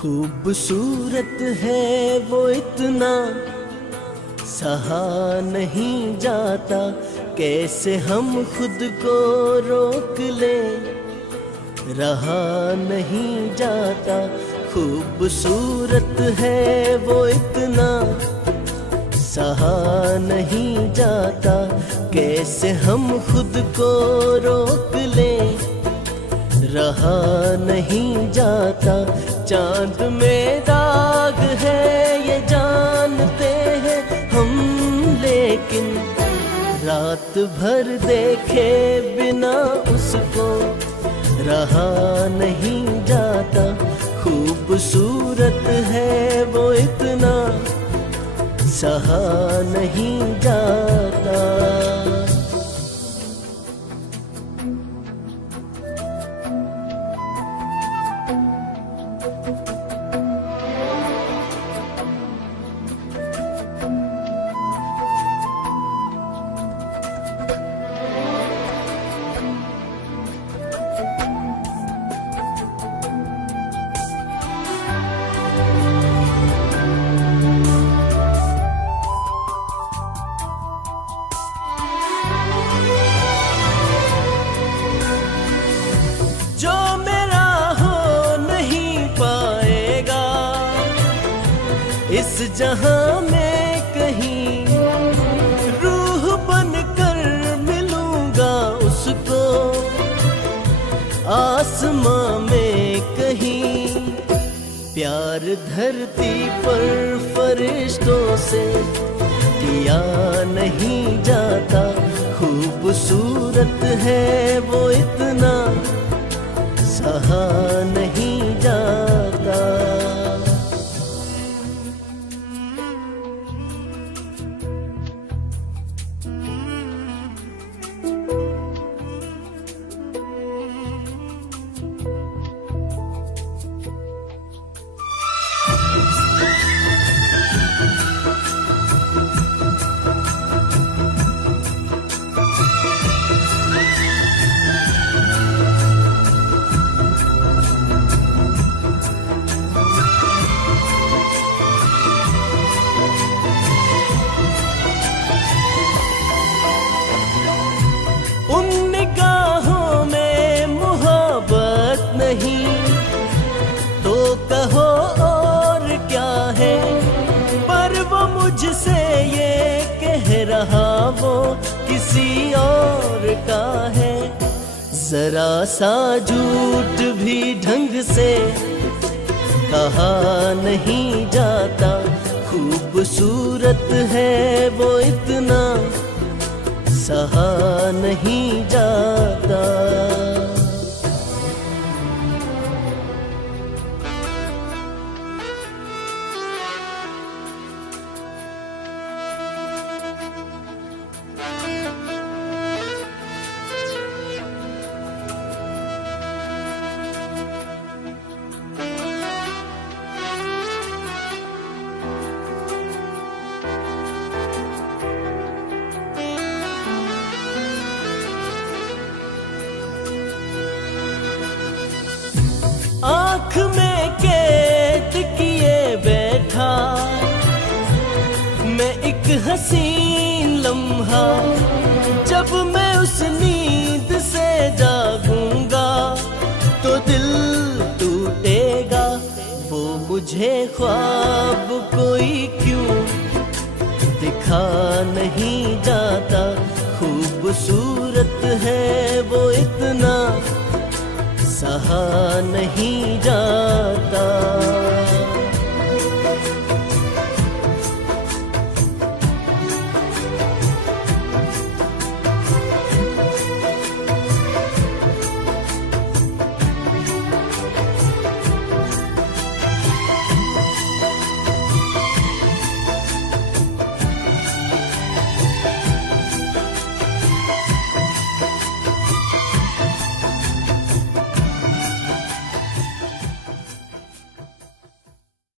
खूबसूरत है वो इतना, सहा नहीं जाता। कैसे हम खुद को रोक लें, रहा नहीं जाता। खूबसूरत है वो इतना, सहा नहीं जाता। कैसे हम खुद को रोक लें, रहा नहीं जाता। चांद में दाग है ये जानते हैं हम, लेकिन रात भर देखे बिना उसको रहा नहीं जाता। खूबसूरत है वो इतना, सहा नहीं जाता। जो मेरा हो नहीं पाएगा इस जहां में कहीं, रूह बनकर मिलूंगा उसको आसमां में कहीं। प्यार धरती पर फरिश्तों से किया नहीं जाता। खूबसूरत है वो इतना, सहा नहीं जाता। उन निगाहों में मोहब्बत नहीं तो कहो और क्या है, पर वो मुझसे ये कह रहा वो किसी और का है। जरा सा झूठ भी ढंग से कहा नहीं जाता। खूबसूरत है वो इतना, सहा नहीं जाता। आँख में कैद किए बैठा मैं एक हसीन लम्हा, जब मैं उस नींद से जागूंगा तो दिल टूटेगा। वो मुझे ख्वाब कोई क्यों दिखा नहीं जाता। खूबसूरत है वो इतना, सहा नहीं जाता।